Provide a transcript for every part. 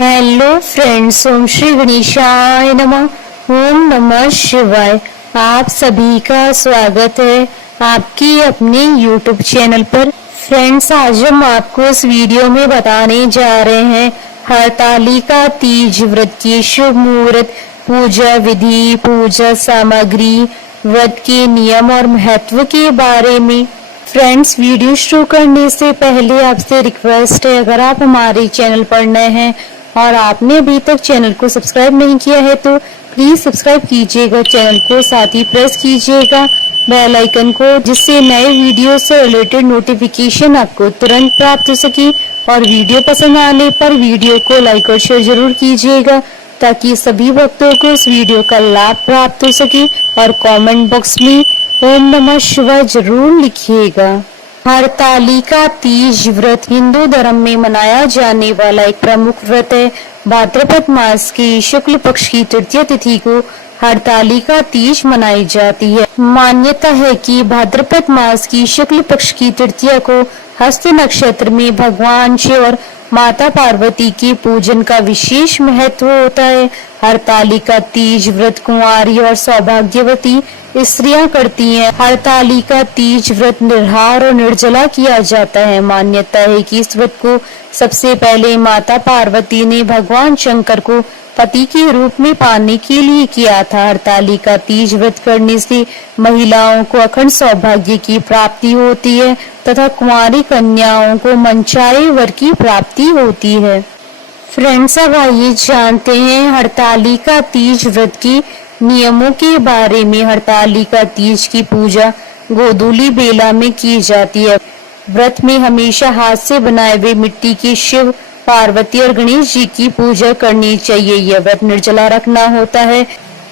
Hello friends, ओम श्री गणेशाय नमः। ओम नमः शिवाय। आप सभी का स्वागत है आपकी अपने यूट्यूब चैनल पर। फ्रेंड्स, आज हम आपको इस वीडियो में बताने जा रहे हैं हरतालिका तीज व्रत की शुभ मुहूर्त, पूजा विधि, पूजा सामग्री, व्रत के नियम और महत्व के बारे में। फ्रेंड्स, वीडियो शुरू करने से पहले आपसे रिक्वेस्ट है, अगर आप हमारे चैनल पर नए हैं और आपने अभी तक चैनल को सब्सक्राइब नहीं किया है तो प्लीज सब्सक्राइब कीजिएगा चैनल को, साथ ही प्रेस कीजिएगा बेल आइकन को, जिससे नए वीडियो से रिलेटेड नोटिफिकेशन आपको तुरंत प्राप्त हो सके। और वीडियो पसंद आने पर वीडियो को लाइक और शेयर जरूर कीजिएगा ताकि सभी भक्तों को इस वीडियो का लाभ प्राप्त हो सके। और कमेंट बॉक्स में ओम नमः शिवाय जरूर लिखिएगा। हरतालिका तीज व्रत हिंदू धर्म में मनाया जाने वाला एक प्रमुख व्रत है। भाद्रपद मास की शुक्ल पक्ष की तृतीय तिथि को हरतालिका तीज मनाई जाती है। मान्यता है कि भाद्रपद मास की शुक्ल पक्ष की तृतीया को हस्त नक्षत्र में भगवान शिव और माता पार्वती के पूजन का विशेष महत्व होता है। हरतालिका तीज व्रत कुंवारी और सौभाग्यवती स्त्रियां करती हैं। हरतालिका तीज व्रत निर्हार और निर्जला किया जाता है। मान्यता है कि इस व्रत को सबसे पहले माता पार्वती ने भगवान शंकर को पति के रूप में पाने के लिए किया था। हरतालिका तीज व्रत करने से महिलाओं को अखंड सौभाग्य की प्राप्ति होती है तथा कुंवारी कन्याओं को मनचाहे वर की प्राप्ति होती है। फ्रेंड्स, अब आइए जानते हैं हरतालिका तीज व्रत की नियमों के बारे में। हरतालिका तीज की पूजा गोधूली बेला में की जाती है। व्रत में हमेशा हाथ से बनाए हुए मिट्टी के शिव, पार्वती और गणेश जी की पूजा करनी चाहिए। यह व्रत निर्जला रखना होता है।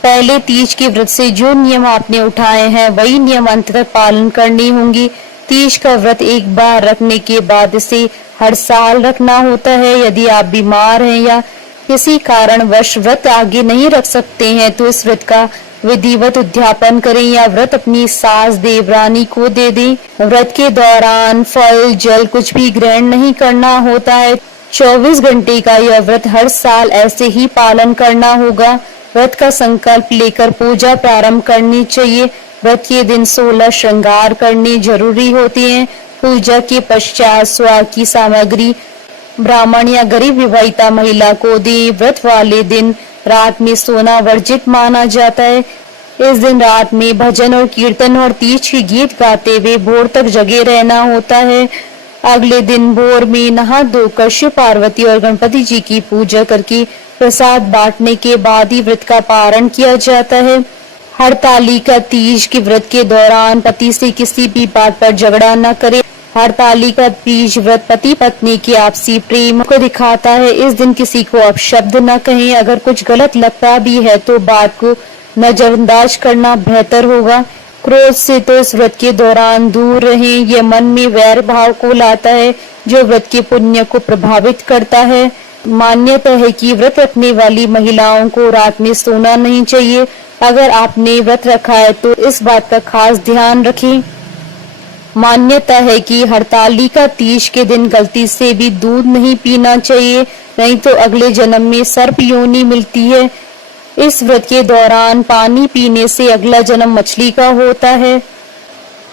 पहले तीज के व्रत से जो नियम आपने उठाए हैं वही नियम अंत तक पालन करने होंगे। तीज का व्रत एक बार रखने के बाद इसे हर साल रखना होता है। यदि आप बीमार हैं या किसी कारणवश व्रत आगे नहीं रख सकते हैं तो इस व्रत का विधिवत उद्यापन करें या व्रत अपनी सास देवरानी को दे दें। व्रत के दौरान फल जल कुछ भी ग्रहण नहीं करना होता है। 24 घंटे का यह व्रत हर साल ऐसे ही पालन करना होगा। व्रत का संकल्प लेकर पूजा प्रारंभ करनी चाहिए। व्रत के दिन 16 श्रृंगार करने जरूरी होते हैं। पूजा के पश्चात स्वाहा की सामग्री ब्राह्मण या गरीब विवाहिता महिला को दें। व्रत वाले दिन रात में सोना वर्जित माना जाता है। इस दिन रात में भजन और कीर्तन और तीज के गीत गाते हुए भोर तक जगे रहना होता है। अगले दिन भोर में नहा धोकर शिव, पार्वती और गणपति जी की पूजा करके प्रसाद बांटने के बाद ही व्रत का पारण किया जाता है। हरतालिका तीज के व्रत के दौरान पति से किसी भी बात पर झगड़ा न करे। हरतालिका तीज व्रत पति पत्नी के आपसी प्रेम को दिखाता है। इस दिन किसी को अपशब्द न कहें। अगर कुछ गलत लगता भी है तो बात को नजरअंदाज करना बेहतर होगा। क्रोध से तो इस व्रत के दौरान दूर रहें। यह मन में वैर भाव को लाता है जो व्रत के पुण्य को प्रभावित करता है। मान्यता है कि व्रत रखने वाली महिलाओं को रात में सोना नहीं चाहिए। अगर आपने व्रत रखा है तो इस बात का खास ध्यान रखें। मान्यता है कि हरतालिका तीज के दिन गलती से भी दूध नहीं पीना चाहिए, नहीं तो अगले जन्म में सर्प योनि मिलती है। इस व्रत के दौरान पानी पीने से अगला जन्म मछली का होता है।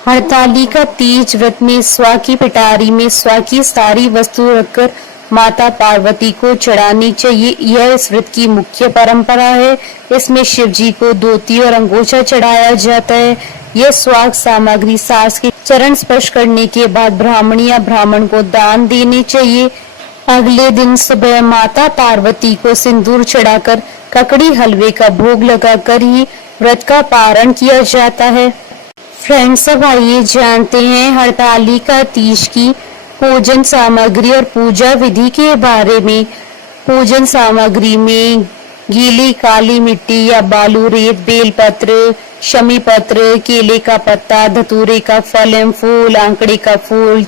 हरतालिका तीज व्रत में स्वा की पिटारी में स्वा की सारी वस्तु रखकर माता पार्वती को चढ़ानी चाहिए। यह इस व्रत की मुख्य परंपरा है। इसमें शिव जी को धोती और अंगोछा चढ़ाया जाता है। यह स्वाग सामग्री सास के चरण स्पर्श करने के बाद ब्राह्मण या ब्राह्मण को दान देनी चाहिए। अगले दिन सुबह माता पार्वती को सिंदूर चढ़ाकर ककड़ी हलवे का भोग लगाकर ही व्रत का पारण किया जाता है। फ्रेंड्स, अब आइए जानते हैं हरतालिका तीज की पूजन सामग्री और पूजा विधि के बारे में। पूजन सामग्री में गीली काली मिट्टी या बालू, रेत, बेलपत्र, शमी पत्र, केले का पत्ता, धतूरे का फल एवं फूल, आंकड़े का फूल,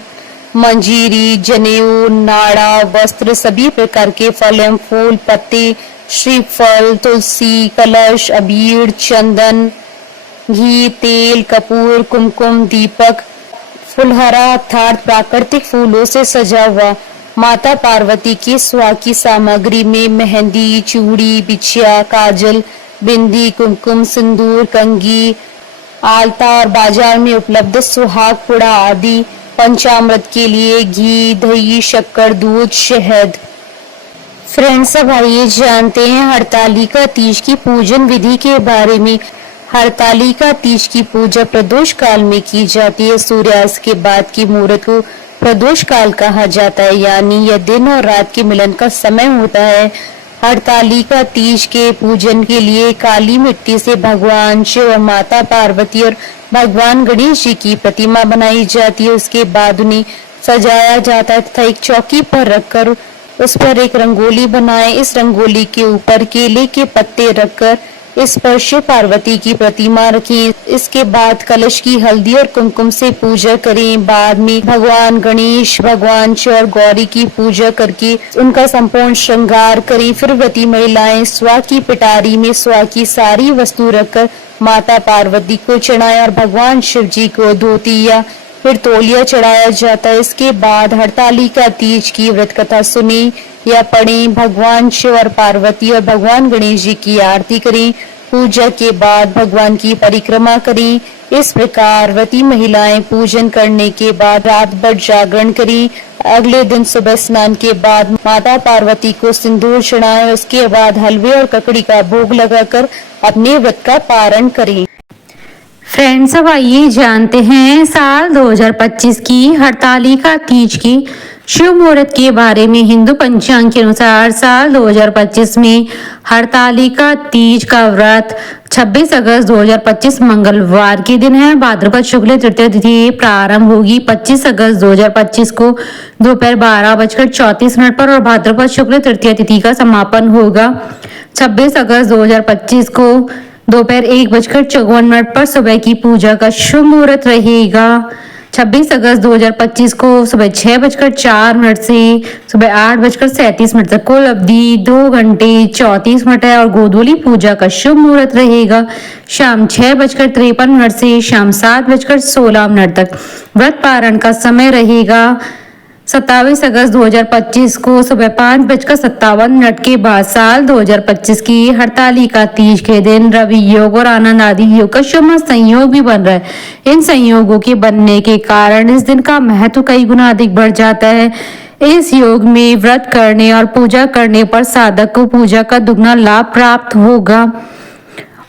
मंजीरी, जनेऊ, नाड़ा, वस्त्र, सभी प्रकार के फल एवं फूल, पत्ते, श्रीफल, तुलसी, कलश, अबीर, चंदन, घी, तेल, कपूर, कुमकुम, दीपक, फुलहरा अर्थात प्राकृतिक फूलों से सजा हुआ माता पार्वती के सुहाग की सामग्री में मेहंदी, चूड़ी, बिछिया, काजल, बिंदी, कुमकुम, सिंदूर, कंघी, आलता और बाजार में उपलब्ध सुहाग पुड़ा आदि। पंचामृत के लिए घी, दही, शक्कर, दूध, शहद। फ्रेंड्स, अब आइए जानते हैं हरतालिका तीज की पूजन विधि के बारे में। हरतालिका तीज की पूजा प्रदोष काल में की जाती है। सूर्यास्त के बाद की मुहूर्त को प्रदोष काल कहा जाता है, यानी यह दिन और रात के मिलन का समय होता है। हरतालिका तीज के पूजन के लिए काली मिट्टी से भगवान शिव और माता पार्वती और भगवान गणेश जी की प्रतिमा बनाई जाती है। उसके बाद उन्हें सजाया जाता है तथा एक चौकी पर रखकर उस पर एक रंगोली बनाएं। इस रंगोली के ऊपर केले के पत्ते रखकर इस पर शिव पार्वती की प्रतिमा रखें। इसके बाद कलश की हल्दी और कुमकुम से पूजा करें। बाद में भगवान गणेश, भगवान शिव और गौरी की पूजा करके उनका संपूर्ण श्रृंगार करें। फिर व्रती महिलाएं स्वा की पिटारी में स्वा की सारी वस्तु रखकर माता पार्वती को चढ़ाएं और भगवान शिव जी को धोती या फिर तौलिया चढ़ाया जाता है। इसके बाद हरतालिका तीज की व्रत कथा सुने या पढ़ें। भगवान शिव और पार्वती और भगवान गणेश जी की आरती करें। पूजा के बाद भगवान की परिक्रमा करें। इस प्रकार व्रती महिलाएं पूजन करने के बाद रात भर जागरण करें। अगले दिन सुबह स्नान के बाद माता पार्वती को सिंदूर चढ़ाएं। उसके बाद हलवे और ककड़ी का भोग लगाकर अपने व्रत का पारण करें। फ्रेंड्स, अब आइए जानते हैं साल 2025 की हरतालिका तीज की शुभ मुहूर्त के बारे में। हिंदू पंचांग के अनुसार साल 2025 में हरतालिका तीज का व्रत 26 अगस्त 2025 मंगलवार के दिन है। भाद्रपद शुक्ल तृतीय तिथि प्रारंभ होगी 25 अगस्त 2025 को दोपहर 12:34 पर और भाद्रपद शुक्ल तृतीय तिथि का समापन होगा 26 अगस्त 2025 को दोपहर 1:54 पर। सुबह की पूजा का शुभ मुहूर्त रहेगा 26 अगस्त 2025 को सुबह 6:04 से सुबह 8:37 तक। कुल अवधि 2 घंटे 34 मिनट है और गोधूली पूजा का शुभ मुहूर्त रहेगा शाम 6:53 से शाम 7:16 तक। व्रत पारण का समय रहेगा 27 अगस्त 2025 को सुबह 5:57 के बाद। साल 2025 की हरतालिका तीज के दिन रवि योग और आनंद आदि योग का शुभ संयोग भी बन रहा है। इन संयोगों के बनने के कारण इस दिन का महत्व कई गुना अधिक बढ़ जाता है। इस योग में व्रत करने और पूजा करने पर साधक को पूजा का दुगना लाभ प्राप्त होगा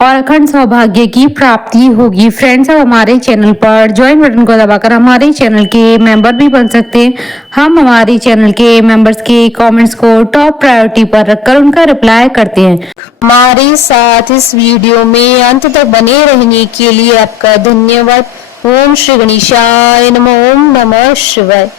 और अखंड सौभाग्य की प्राप्ति होगी। फ्रेंड्स, अब हमारे चैनल पर ज्वाइन बटन को दबाकर हमारे चैनल के मेंबर भी बन सकते हैं। हम हमारे चैनल के मेंबर्स के कमेंट्स को टॉप प्रायोरिटी पर रखकर उनका रिप्लाई करते हैं। हमारे साथ इस वीडियो में अंत तक बने रहने के लिए आपका धन्यवाद। ओम श्री गणेशाय नमः। ओम नमः शिवाय।